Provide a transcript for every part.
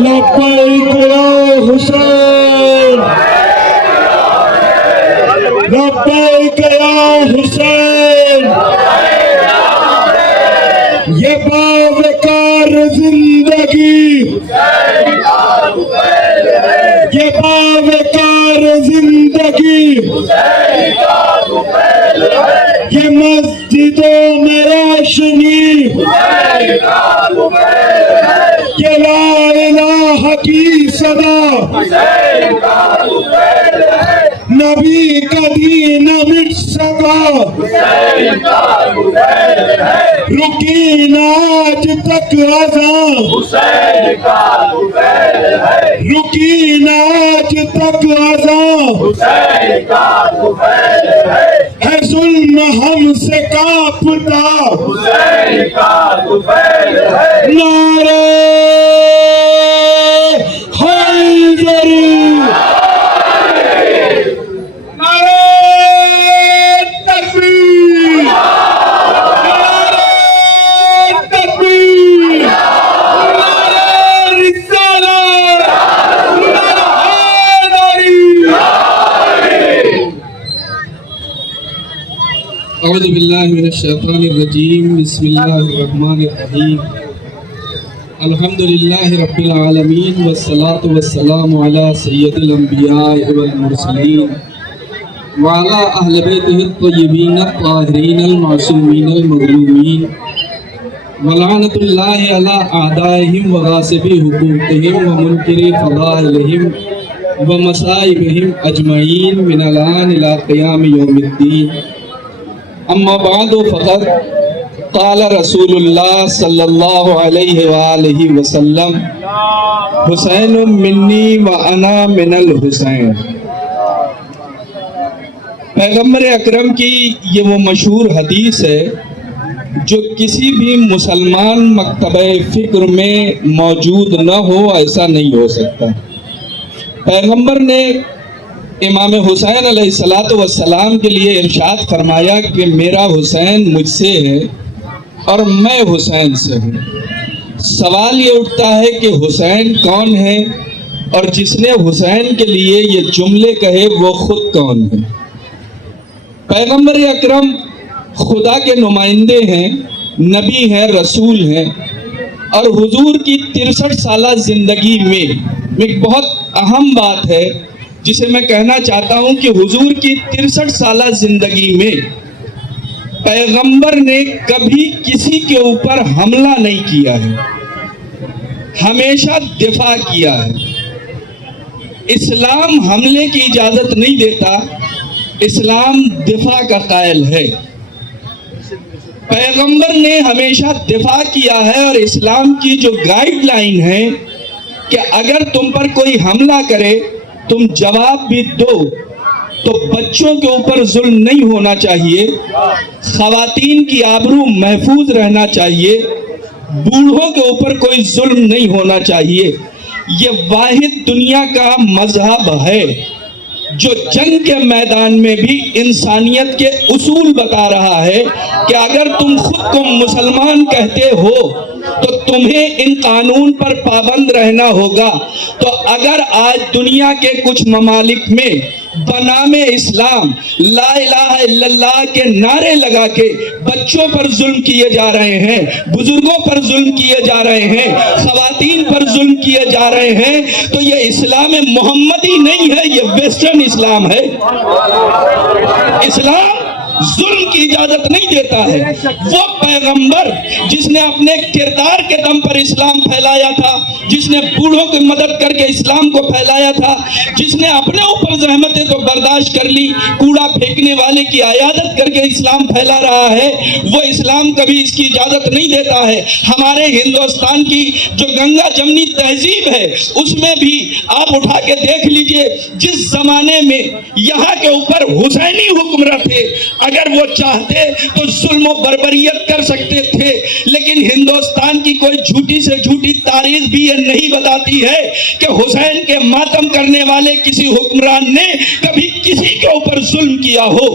لبیک یا حسین، لبیک یا حسین، یہ باوقار زندگی، یہ باوقار زندگی، یہ مسجدوں میں روشنی، یہ لا الہ کی صدا، نبی کا دین نہ مٹ سکا، رکی نہ آج تک اذان، رکی نہ آج تک اذان، ہے ظلم ہم سے کانپتا، نعرہ حیدری، اعوذ باللہ من الشیطان الرجیم، بسم اللہ الرحمن الرحیم، الحمدللہ رب العالمین، والصلاة والسلام علی سید الانبیاء والمرسلین وعلی اہل بیتہ الطیبین الطاہرین المعصومین المظلومین، ولعنۃ اللہ علی اعدائہم وغاصبی حقوقہم ومنکری فضائلہم ومصائبہم اجمعین من الآن الی قیام یوم الدین۔ اما بعد فقد قال رسول اللہ صلی اللہ علیہ وآلہ وسلم، حسین منی وانا من الحسین۔ پیغمبر اکرم کی یہ وہ مشہور حدیث ہے جو کسی بھی مسلمان مکتبہ فکر میں موجود نہ ہو، ایسا نہیں ہو سکتا۔ پیغمبر نے امام حسین علیہ السلام کے لیے ارشاد فرمایا کہ میرا حسین مجھ سے ہے اور میں حسین سے ہوں۔ سوال یہ اٹھتا ہے کہ حسین کون ہے اور جس نے حسین کے لیے یہ جملے کہے وہ خود کون ہے؟ پیغمبر اکرم خدا کے نمائندے ہیں، نبی ہیں، رسول ہیں، اور حضور کی 63 سالہ زندگی میں ایک بہت اہم بات ہے جسے میں کہنا چاہتا ہوں کہ حضور کی 63 سالہ زندگی میں پیغمبر نے کبھی کسی کے اوپر حملہ نہیں کیا ہے، ہمیشہ دفاع کیا ہے۔ اسلام حملے کی اجازت نہیں دیتا، اسلام دفاع کا قائل ہے۔ پیغمبر نے ہمیشہ دفاع کیا ہے، اور اسلام کی جو گائیڈ لائن ہے کہ اگر تم پر کوئی حملہ کرے تم جواب بھی دو، تو بچوں کے اوپر ظلم نہیں ہونا چاہیے، خواتین کی آبرو محفوظ رہنا چاہیے، بوڑھوں کے اوپر کوئی ظلم نہیں ہونا چاہیے۔ یہ واحد دنیا کا مذہب ہے جو جنگ کے میدان میں بھی انسانیت کے اصول بتا رہا ہے کہ اگر تم خود کو مسلمان کہتے ہو تو تمہیں ان قانون پر پابند رہنا ہوگا۔ تو اگر آج دنیا کے کچھ ممالک میں بنام اسلام لا الہ الا اللہ کے نعرے لگا کے بچوں پر ظلم کیے جا رہے ہیں، بزرگوں پر ظلم کیے جا رہے ہیں، خواتین پر ظلم کیے جا رہے ہیں، تو یہ اسلام محمدی نہیں ہے، یہ ویسٹرن اسلام ہے۔ اسلام ظلم کی اجازت نہیں دیتا ہے۔ وہ پیغمبر جس نے اپنے کردار کے دم پر اسلام پھیلایا تھا، جس نے بوڑھوں کی مدد کر کے اسلام کو پھیلایا تھا، جس نے اپنے اوپر زحمتیں تو برداشت کر لی، کوڑا پھینکنے والے کی عیادت کر کے اسلام پھیلا رہا ہے، وہ اسلام کبھی اس کی اجازت نہیں دیتا ہے۔ ہمارے ہندوستان کی جو گنگا جمنی تہذیب ہے اس میں بھی آپ اٹھا کے دیکھ لیجئے، جس زمانے میں یہاں کے اوپر حسینی حکمران تھے، اگر وہ چاہتے تو ظلم و بربریت کر سکتے تھے، لیکن ہندوستان کی کوئی جھوٹی سے جھوٹی تاریخ بھی یہ نہیں بتاتی ہے کہ حسین کے ماتم کرنے والے کسی حکمران نے کبھی کسی کے اوپر ظلم کیا ہو۔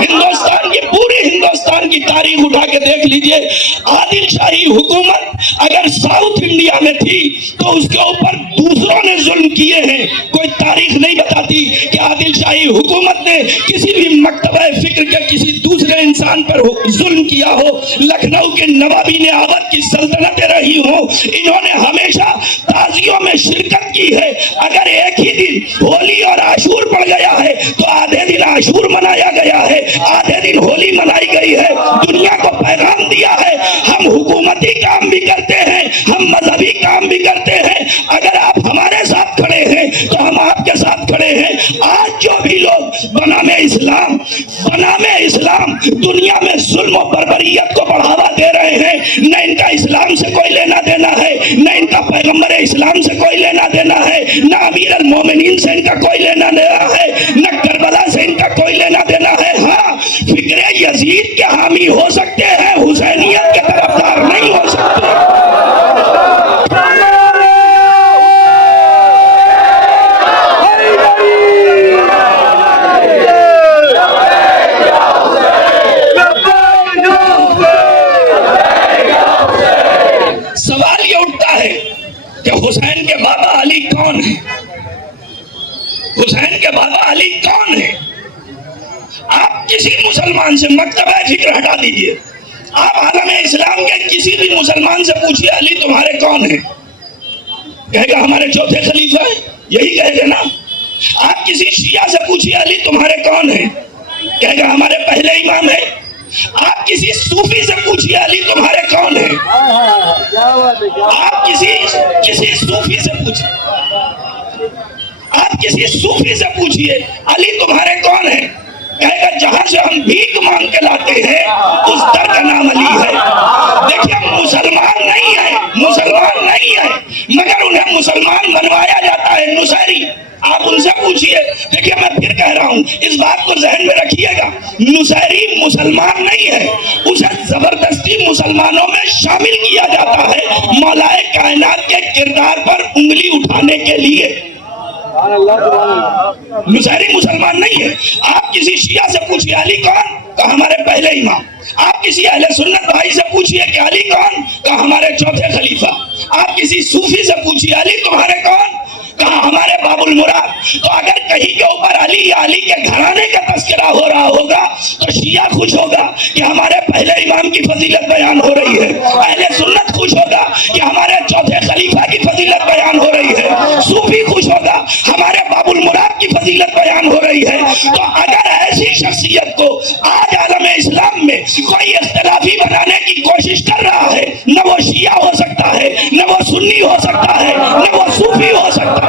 ہندوستان کی پوری ہندوستان کی تاریخ اٹھا کے دیکھ لیجئے، عادل شاہی حکومت اگر ساؤتھ انڈیا میں تھی تو اس کے اوپر دوسروں نے ظلم کیے ہیں. کوئی تاریخ نہیں بتاتی کہ عادل شاہی حکومت نے کسی بھی مکتبہ فکر کے کسی دوسرے انسان پر ظلم کیا ہو. لکھنؤ کے نوابی نے آوت کی سلطنتیں رہی ہوں, انہوں نے ہمیشہ تازیوں میں شرکت کی ہے. اگر ایک ہی دن ہولی اور عاشور پڑ گیا ہے تو آدھے دن عاشور منایا گیا ہے, آدھے دن ہولی منائی گئی ہے. دنیا کو پیغام دیا ہے ہم حکومتی کام بھی کرتے ہیں, ہم مذہبی کام بھی کرتے ہیں. اگر آپ ہمارے ساتھ کھڑے ہیں تو ہم آپ کے ساتھ کھڑے ہیں. آج جو بھی لوگ بنام اسلام دنیا میں ظلم و بربریت کو بڑھاوا دے رہے ہیں, نہ ان کا اسلام سے کوئی لینا دینا ہے, نہ ان کا پیغمبر اسلام سے کوئی لینا دینا ہے, نہ امیر المومنین سے ان کا کوئی لینا دینا ہے, نہ کربلا سے ان کا کوئی لینا دینا ہے. ہاں, فکر یزید کے حامی ہو سکتے ہیں, حسینیت کے طرفدار نہیں ہو سکتے. سوال یہ اٹھتا ہے کہ حسین کے بابا علی کون ہیں؟ حسین کے بابا علی کون ہیں؟ آپ کسی مسلمان سے مکتبہ فکر ہٹا دیجئے, آپ عالم اسلام کے کسی بھی مسلمان سے پوچھئے علی تمہارے کون ہیں, کہے گا ہمارے چوتھے خلیفہ ہیں, یہی کہے گا نا. آپ کسی شیعہ سے پوچھئے علی تمہارے کون ہیں, کہے گا ہمارے پہلے امام ہیں. آپ کسی صوفی سے پوچھئے علی تمہارے کون ہیں, آپ کسی صوفی سے پوچھئے علی تمہارے کون ہیں, کہے گا جہاں سے ہم بھیک مانگ کے لاتے ہیں اس در کا نام علی ہے. دیکھیں مسلمان نہیں ہے مگر انہیں مسلمان بنوایا جاتا ہے. نصیری, آپ ان سے پوچھئے. دیکھیں میں پھر کہہ رہا ہوں, اس بات کو ذہن میں رکھیے گا, نصیری مسلمان نہیں ہے, اسے زبردستی مسلمانوں میں شامل کیا جاتا ہے مولائے کائنات کے کردار پر انگلی اٹھانے کے لیے. نصیری مسلمان نہیں ہے. آپ کسی شیعہ سے پوچھئے علی کون, کہا ہمارے پہلے امام. آپ کسی اہل سنت بھائی سے پوچھئے کہ علی کون, کہا ہمارے چوتھے خلیفہ. آپ کسی صوفی سے پوچھئے علی تمہارے کون, کہا ہمارے باب المراد. تو اگر کہیں کے اوپر علی یا علی کے گھرانے کا تذکرہ ہو رہا ہوگا تو شیعہ خوش ہوگا کہ ہمارے پہلے امام کی فضیلت بیان ہو رہی ہے, اہل سنت خوش ہوگا کہ ہمارے چوتھے خلیفہ کی فضیلت بیان ہو رہی ہے, صوفی خوش ہوگا ہمارے باب المراد کی فضیلت بیان ہو رہی ہے. تو اگر ایسی شخصیت کو آج عالم اسلام میں کوئی اختلافی بنانے کی کوشش کر رہا ہے, نہ وہ شیعہ ہو سکتا ہے, نہ وہ سنی ہو سکتا ہے, نہ وہ صوفی ہو سکتا ہے.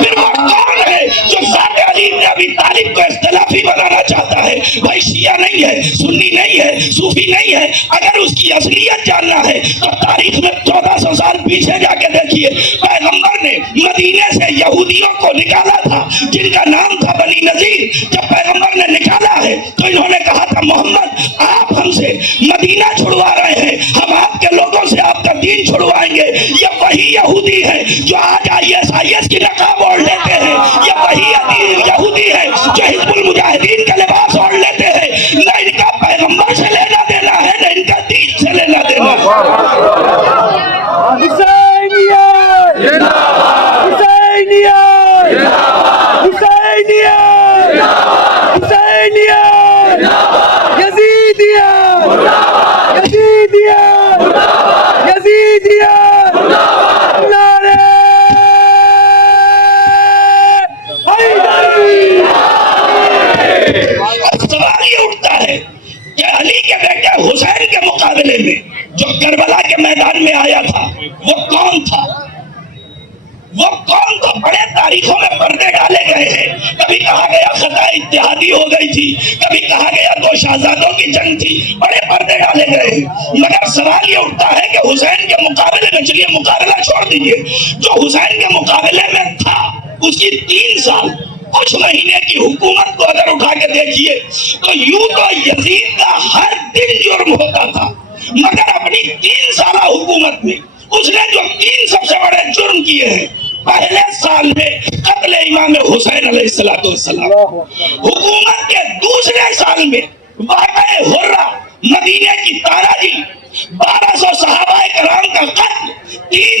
پھر وہ کون ہے جو ذات علی ابن ابی طالب کو اختلافی بنانا چاہتا ہے؟ بھائی شیعہ نہیں ہے, سنی نہیں ہے, صوفی نہیں ہے. اگر اس کی اصلیت جاننا ہے تو تاریخ میں 1400 سال پیچھے جا کے دیکھیے. پیغمبر نے مدینے سے یہودیوں کو نکالا تھا جن کا نام تھا بنی نذیر. جب پیغمبر نے نکالا ہے تو انہوں نے کہا تھا محمد آپ ہم سے مدینہ چھڑوا رہے ہیں, ہم آپ کے لوگوں سے آپ کا دین چھڑوائیں گے. یہ وہی یہودی ہے جو آج IS کی نقاب اوڑھ لیتے ہیں, یہ وہی یہودی ہے جو حزب المجاہدین کا لباس اوڑھ لیتے ہیں. نہ ان کا پیغمبر سے لینا دینا ہے, نہ ان کا دین سے لینا دینا ہے. سوال یہ اٹھتا ہے کہ علی کے بیٹے حسین کے مقابلے میں جو کربلا کے میدان میں آیا تھا وہ کون تھا؟ بڑے تاریخوں میں پردے ڈالے گئے ہیں. کبھی کہا گیا خطا اتحادی ہو گئی تھی, کبھی کہا گیا دو شہزادوں کی جنگ تھی, بڑے پردے ڈالے گئے ہیں. مگر سوال یہ اٹھتا ہے کہ حسین کے مقابلے میں, چلیے مقابلہ چھوڑ دیجئے, جو حسین کے مقابلے میں تھا اس کی 3 سال کچھ مہینے کی حکومت کو اگر اٹھا کے دیکھیے تو یوں تو یزید کا ہر دن جرم ہوتا تھا, مگر اپنی 3 سالہ حکومت میں اس نے جو 3 سب سے بڑے جرم کیے ہیں. پہلے سال میں قتل امام حسین علیہ السلام, حکومت کے دوسرے سال میں واقعہ حرہ مدینے کی تاراجی, 12 3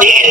3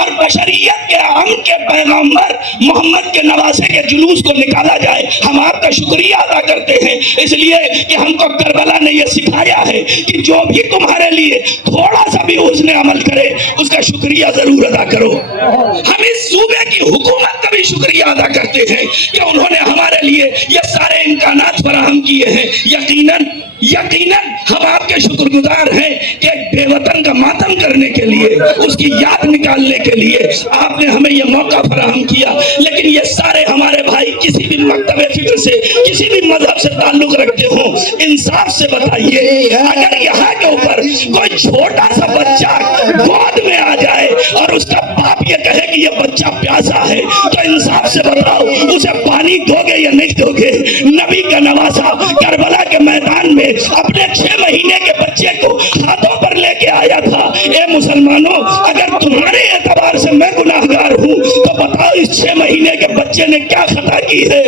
اور بشریت کے امن کے پیغمبر محمد کے نواسے کے جلوس کو نکالا جائے. ہم آپ کا شکریہ ادا کرتے ہیں اس لیے کہ ہم کو کربلا نے یہ سکھایا ہے کہ جو بھی تمہارے لیے تھوڑا سا بھی حسن عمل کرے اس کا شکریہ ضرور ادا کرو. ہم اس صوبے کی حکومت کا بھی شکریہ ادا کرتے ہیں کہ انہوں نے ہمارے لیے یہ سارے امکانات فراہم کیے ہیں. یقیناً ہم آپ کے شکر گزار ہیں کہ ایک بے وطن کا ماتم کرنے کے لیے, اس کی یاد نکالنے کے لیے آپ نے ہمیں یہ موقع فراہم کیا. لیکن یہ سارے ہمارے بھائی کسی بھی مکتب فکر سے, کسی بھی مذہب سے تعلق رکھتے ہوں, انصاف سے بتائیے, اگر یہاں کے اوپر کوئی چھوٹا سا بچہ گود میں آ جائے اور اس کا باپ یہ کہے کہ یہ بچہ پیاسا ہے, تو انصاف سے بتاؤ اسے پانی دو گے یا نہیں دو گے؟ نبی کا نواسا کربلا کے میدان میں اپنے 6 مہینے کے بچے کو ہاتھوں پر لے کے آیا تھا. اے مسلمانوں, اگر تمہارے اعتبار سے میں گناہگار ہوں تو بتاؤ اس 6 مہینے کے بچے نے کیا خطا کی ہے؟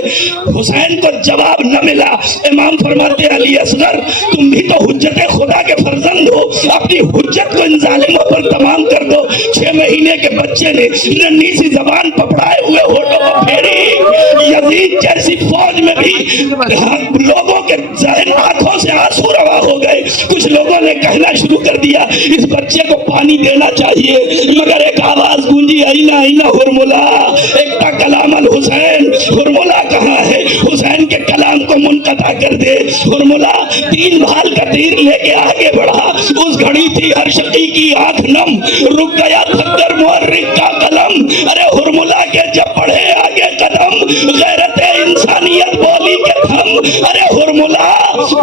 حسین کو جواب نہ ملا. امام فرماتے علی اصغر تم بھی تو حجت خدا کے فرزند ہو, اپنی حجت کو ان ظالموں پر تمام کر دو. 6 مہینے کے بچے نے ننھی سی زبان پپڑائے ہوئے ہونٹوں کو پھیری. یزید جیسی فوج میں بھی لوگوں کے ذہن آنکھوں سے آنسو روا ہو گئے. کچھ لوگوں نے کہنا شروع کر دیا اس بچے کو پانی دینا چاہیے, مگر ایک آواز گونجی اینا اینا ہرملا, ایکتا کلام الحسین, ہرملا کہاں ہے؟ حسین کے کلام کو منقطع کر دے. ہرملا 3 بھال کا تیر لے کے آگے بڑھا, اس گھڑی تھی ہر شقی کی آنکھ نم, رک گیا تھکر محرک کا قلم. ارے ہرملا کے جب بڑھے آگے قدم, غیرت انسانیت بولی کے تھم. ارے ہرملا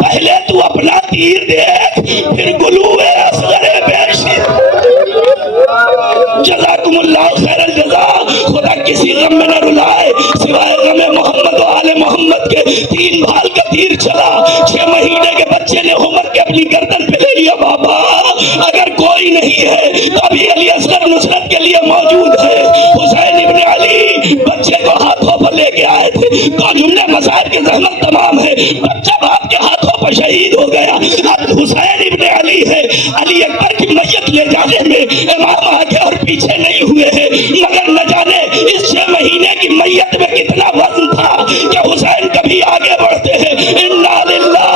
پہلے تو اپنا تیر دیکھ, پھر گلوے اصغر بیشی. جزاکم اللہ خیر الجزا. خدا کسی غم میں نہ رلائے سوائے غم محمد و آل محمد کے. 3 بھال کا تیر چلا, 6 مہینے کے بچے نے عمر کے اپنی گردن پہ لے لیا. بابا اگر کوئی نہیں ہے تو ابھی علی اصغر نصرت کے لیے موجود ہے. حسین ابن علی بچے کو ہاتھوں پر لے کے آئے تھے. 2 جملے مسائل کے زحمت تمام ہے. بچہ باپ کے ہاتھوں پر شہید ہو گیا. اب حسین ابن علی ہے, علی اکبر کی میت لے جانے میں امام آگے اور پیچھے نہیں ہوئے ہیں, مگر نہ جانے اس 6 مہینے کی میت میں کتنا وزن تھا کہ حسین کبھی آگے بڑھتے ہیں انا للہ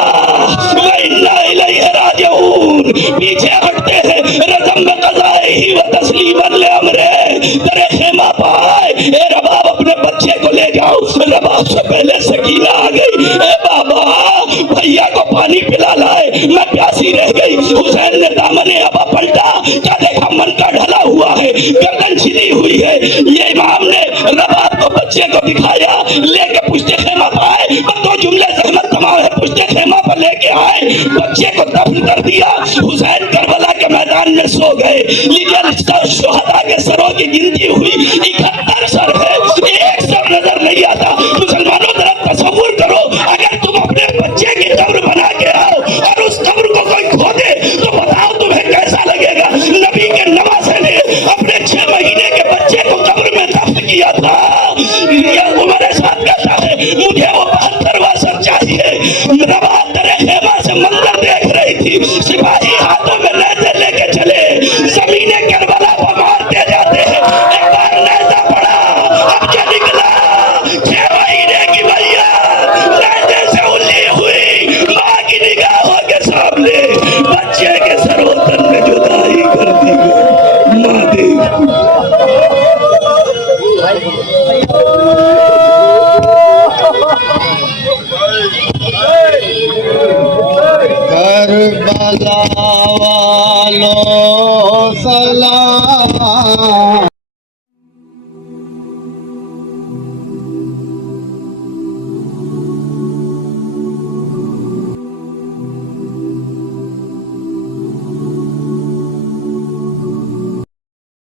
و انا الیہ راجعون, پیچھے ہٹتے ہیں رزم میں قضائہ و تسلیما لامرہ. در خیمہ پائے اے رباب اپنے بچے کو لے جاؤ. رباب سے پہلے سکینہ آ گئی, اے بابا بھیا کو پانی پلا لائے, میں پیاسی رہ گئی. حسین نے دامن ابا پلٹا, کیا دیکھا من کا ڈھلا ہوا ہے, گردن چھلی ہوئی ہے. یہ امام نے رباب کو بچے کو دکھایا, لے کے پشتے خیمہ پر آئے. 2 جملے زحمت تمام ہے, پشتے خیمہ پر لے کے آئے, بچے کو دفن کر دیا. حسین کربلا کے میدان میں سو گئے. شہداء کے سروں کی گنتی ہوئی 71 سر ہے, ایک سر نظر نہیں آتا. مسلمانوں ذرا تصور کرو, اگر تم اپنے بچے کی قبر بنا کے آؤ اور اس قبر کو کوئی کھودے تو بتاؤ تمہیں کیسا لگے گا. نبی کے نواسے نے اپنے 6 مہینے کے بچے کو قبر میں دفن کیا تھا. یہ عمر ساتھ کہتا ہے مجھے وہ 72واں سر چاہیے. رباب در خیمہ سے منظر دیکھ رہی تھی, سپاہی ہاتھوں میں نیزے لے کے چلے, زمین کربلا پر مارتے جاتے ہیں. ایک بار نیزہ پڑا, اب کیا نکلا 6 مہینے کی بھیا نیزے سے الی ہوئی, ماں کی نگاہوں کے سامنے بچے کے سر و تن میں جدائی کر دی گئی. ماں دیکھ کربلا والو سلام.